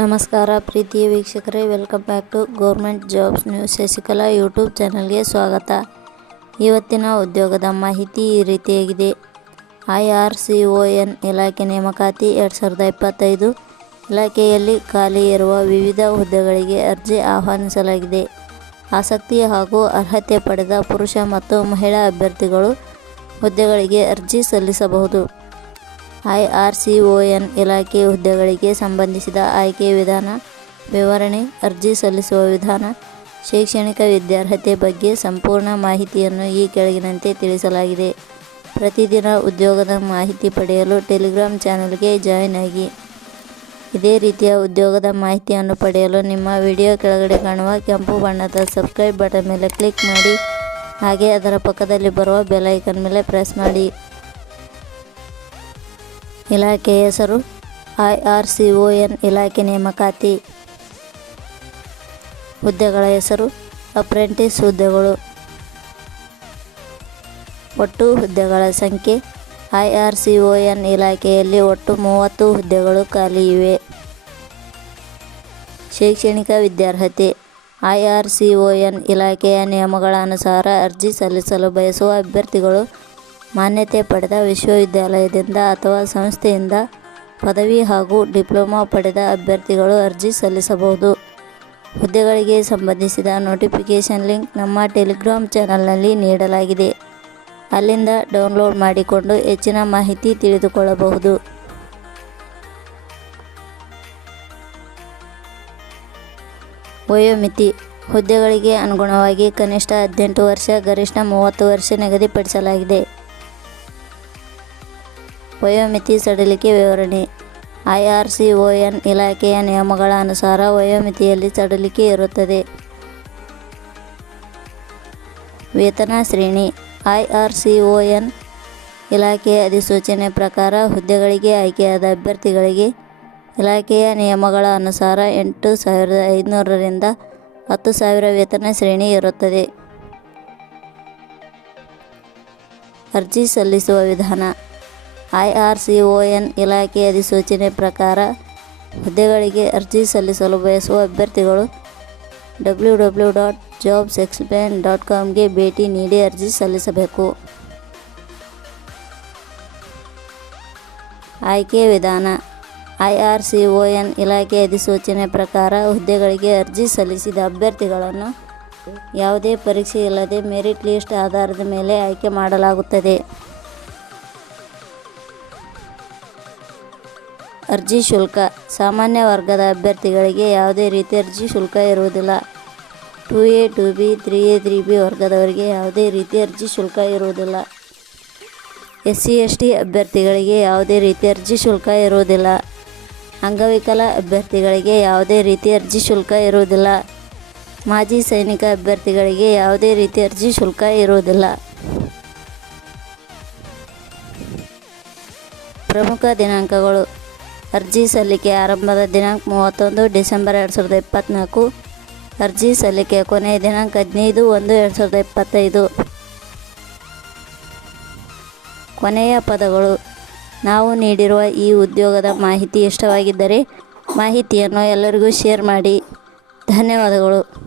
ನಮಸ್ಕಾರ ಪ್ರೀತಿಯ ವೀಕ್ಷಕರೇ welcome back to government jobs news Shashikala YouTube ಚಾನಲ್ಗೆ ಸ್ವಾಗತ. ಇವತ್ತಿನ ಉದ್ಯೋಗದ ಮಾಹಿತಿ ಈ ರೀತಿಯಾಗಿದೆ. I R C O N ಇಲಾಖೆ ನೇಮಕಾತಿ ಎರಡು ಸಾವಿರದ ಇಪ್ಪತ್ತೈದು ಇಲಾಖೆಯಲ್ಲಿ ಖಾಲಿ ಇರುವ ವಿವಿಧ ಹುದ್ದೆಗಳಿಗೆ ಅರ್ಜಿ ಆಹ್ವಾನಿಸಲಾಗಿದೆ. ಆಸಕ್ತಿ ಹಾಗೂ ಅರ್ಹತೆ ಪಡೆದ ಪುರುಷ ಮತ್ತು ಮಹಿಳಾ ಅಭ್ಯರ್ಥಿಗಳು ಹುದ್ದೆಗಳಿಗೆ ಅರ್ಜಿ ಸಲ್ಲಿಸಬಹುದು. I R C O N ಇಲಾಖೆ ಹುದ್ದೆಗಳಿಗೆ ಸಂಬಂಧಿಸಿದ ಆಯ್ಕೆ ವಿಧಾನ, ವಿವರಣೆ, ಅರ್ಜಿ ಸಲ್ಲಿಸುವ ವಿಧಾನ, ಶೈಕ್ಷಣಿಕ ವಿದ್ಯಾರ್ಹತೆ ಬಗ್ಗೆ ಸಂಪೂರ್ಣ ಮಾಹಿತಿಯನ್ನು ಈ ಕೆಳಗಿನಂತೆ ತಿಳಿಸಲಾಗಿದೆ. ಪ್ರತಿದಿನ ಉದ್ಯೋಗದ ಮಾಹಿತಿ ಪಡೆಯಲು ಟೆಲಿಗ್ರಾಮ್ ಚಾನಲ್ಗೆ ಜಾಯಿನ್ ಆಗಿ. ಇದೇ ರೀತಿಯ ಉದ್ಯೋಗದ ಮಾಹಿತಿಯನ್ನು ಪಡೆಯಲು ನಿಮ್ಮ ವಿಡಿಯೋ ಕೆಳಗಡೆ ಕಾಣುವ ಕೆಂಪು ಬಣ್ಣದ ಸಬ್ಸ್ಕ್ರೈಬ್ ಬಟನ್ ಮೇಲೆ ಕ್ಲಿಕ್ ಮಾಡಿ, ಹಾಗೆ ಅದರ ಪಕ್ಕದಲ್ಲಿ ಬರುವ ಬೆಲ್ ಐಕನ್ ಮೇಲೆ ಪ್ರೆಸ್ ಮಾಡಿ. ಇಲಾಖೆಯ ಹೆಸರು I R C O N ಇಲಾಖೆ ನೇಮಕಾತಿ ಹುದ್ದೆಗಳ ಹೆಸರು, ಅಪ್ರೆಂಟಿಸ್ ಹುದ್ದೆಗಳು. ಒಟ್ಟು ಹುದ್ದೆಗಳ ಸಂಖ್ಯೆ, I R C O N ಇಲಾಖೆಯಲ್ಲಿ ಒಟ್ಟು ಮೂವತ್ತು ಹುದ್ದೆಗಳು ಖಾಲಿ ಇವೆ. ಶೈಕ್ಷಣಿಕ ವಿದ್ಯಾರ್ಹತೆ, I R C O N ಇಲಾಖೆಯ ನಿಯಮಗಳ ಅನುಸಾರ ಅರ್ಜಿ ಸಲ್ಲಿಸಲು ಬಯಸುವ ಅಭ್ಯರ್ಥಿಗಳು ಮಾನ್ಯತೆ ಪಡೆದ ವಿಶ್ವವಿದ್ಯಾಲಯದಿಂದ ಅಥವಾ ಸಂಸ್ಥೆಯಿಂದ ಪದವಿ ಹಾಗೂ ಡಿಪ್ಲೊಮಾ ಪಡೆದ ಅಭ್ಯರ್ಥಿಗಳು ಅರ್ಜಿ ಸಲ್ಲಿಸಬಹುದು. ಹುದ್ದೆಗಳಿಗೆ ಸಂಬಂಧಿಸಿದ ನೋಟಿಫಿಕೇಷನ್ ಲಿಂಕ್ ನಮ್ಮ ಟೆಲಿಗ್ರಾಮ್ ಚಾನಲ್ನಲ್ಲಿ ನೀಡಲಾಗಿದೆ. ಅಲ್ಲಿಂದ ಡೌನ್ಲೋಡ್ ಮಾಡಿಕೊಂಡು ಹೆಚ್ಚಿನ ಮಾಹಿತಿ ತಿಳಿದುಕೊಳ್ಳಬಹುದು. ವಯೋಮಿತಿ ಹುದ್ದೆಗಳಿಗೆ ಅನುಗುಣವಾಗಿ ಕನಿಷ್ಠ ಹದಿನೆಂಟು ವರ್ಷ, ಗರಿಷ್ಠ ಮೂವತ್ತು ವರ್ಷ ನಿಗದಿಪಡಿಸಲಾಗಿದೆ. ವಯೋಮಿತಿ ಸಡಿಲಿಕೆ ವಿವರಣೆ. I R C O N ಇಲಾಖೆಯ ನಿಯಮಗಳ ಅನುಸಾರ ವಯೋಮಿತಿಯಲ್ಲಿ ಸಡಿಲಿಕೆ ಇರುತ್ತದೆ. ವೇತನ ಶ್ರೇಣಿ. I R C O N ಇಲಾಖೆಯ ಅಧಿಸೂಚನೆ ಪ್ರಕಾರ ಹುದ್ದೆಗಳಿಗೆ ಆಯ್ಕೆಯಾದ ಅಭ್ಯರ್ಥಿಗಳಿಗೆ ಇಲಾಖೆಯ ನಿಯಮಗಳ ಅನುಸಾರ ಎಂಟು ಸಾವಿರದ ಐದುನೂರರಿಂದ ಹತ್ತು ಸಾವಿರ ವೇತನ ಶ್ರೇಣಿ ಇರುತ್ತದೆ. ಅರ್ಜಿ ಸಲ್ಲಿಸುವ ವಿಧಾನ. I R C O N ಇಲಾಖೆ ಅಧಿಸೂಚನೆ ಪ್ರಕಾರ ಹುದ್ದೆಗಳಿಗೆ ಅರ್ಜಿ ಸಲ್ಲಿಸಲು ಬಯಸುವ ಅಭ್ಯರ್ಥಿಗಳು W W dot jobs explain dot ಕಾಮ್ಗೆ ಭೇಟಿ ನೀಡಿ ಅರ್ಜಿ ಸಲ್ಲಿಸಬೇಕು. ಆಯ್ಕೆ ವಿಧಾನ. I R C O N ಇಲಾಖೆ ಅಧಿಸೂಚನೆ ಪ್ರಕಾರ ಹುದ್ದೆಗಳಿಗೆ ಅರ್ಜಿ ಸಲ್ಲಿಸಿದ ಅಭ್ಯರ್ಥಿಗಳನ್ನು ಯಾವುದೇ ಪರೀಕ್ಷೆ ಇಲ್ಲದೆ ಮೆರಿಟ್ ಲಿಸ್ಟ್ ಆಧಾರದ ಮೇಲೆ ಆಯ್ಕೆ ಮಾಡಲಾಗುತ್ತದೆ. ಅರ್ಜಿ ಶುಲ್ಕ. ಸಾಮಾನ್ಯ ವರ್ಗದ ಅಭ್ಯರ್ಥಿಗಳಿಗೆ ಯಾವುದೇ ರೀತಿ ಅರ್ಜಿ ಶುಲ್ಕ ಇರುವುದಿಲ್ಲ. Two A, two B, three A, three B ವರ್ಗದವರಿಗೆ ಯಾವುದೇ ರೀತಿ ಅರ್ಜಿ ಶುಲ್ಕ ಇರುವುದಿಲ್ಲ. ಎಸ್ ಸಿ ಎಸ್ ಟಿ ಅಭ್ಯರ್ಥಿಗಳಿಗೆ ಯಾವುದೇ ರೀತಿ ಅರ್ಜಿ ಶುಲ್ಕ ಇರುವುದಿಲ್ಲ. ಅಂಗವಿಕಲ ಅಭ್ಯರ್ಥಿಗಳಿಗೆ ಯಾವುದೇ ರೀತಿ ಅರ್ಜಿ ಶುಲ್ಕ ಇರುವುದಿಲ್ಲ. ಮಾಜಿ ಸೈನಿಕ ಅಭ್ಯರ್ಥಿಗಳಿಗೆ ಯಾವುದೇ ರೀತಿ ಅರ್ಜಿ ಶುಲ್ಕ ಇರುವುದಿಲ್ಲ. ಪ್ರಮುಖ ದಿನಾಂಕಗಳು. ಅರ್ಜಿ ಸಲ್ಲಿಕೆ ಆರಂಭದ ದಿನಾಂಕ ಮೂವತ್ತೊಂದು ಡಿಸೆಂಬರ್ ಎರಡು ಸಾವಿರದ ಇಪ್ಪತ್ತ್ನಾಲ್ಕು ಅರ್ಜಿ ಸಲ್ಲಿಕೆ ಕೊನೆಯ ದಿನಾಂಕ ಹದಿನೈದು ಒಂದು ಎರಡು ಸಾವಿರದ ಇಪ್ಪತ್ತೈದು. ಕೊನೆಯ ಪದಗಳು. ನಾವು ನೀಡಿರುವ ಈ ಉದ್ಯೋಗದ ಮಾಹಿತಿ ಇಷ್ಟವಾಗಿದ್ದರೆ ಮಾಹಿತಿಯನ್ನು ಎಲ್ಲರಿಗೂ ಶೇರ್ ಮಾಡಿ. ಧನ್ಯವಾದಗಳು.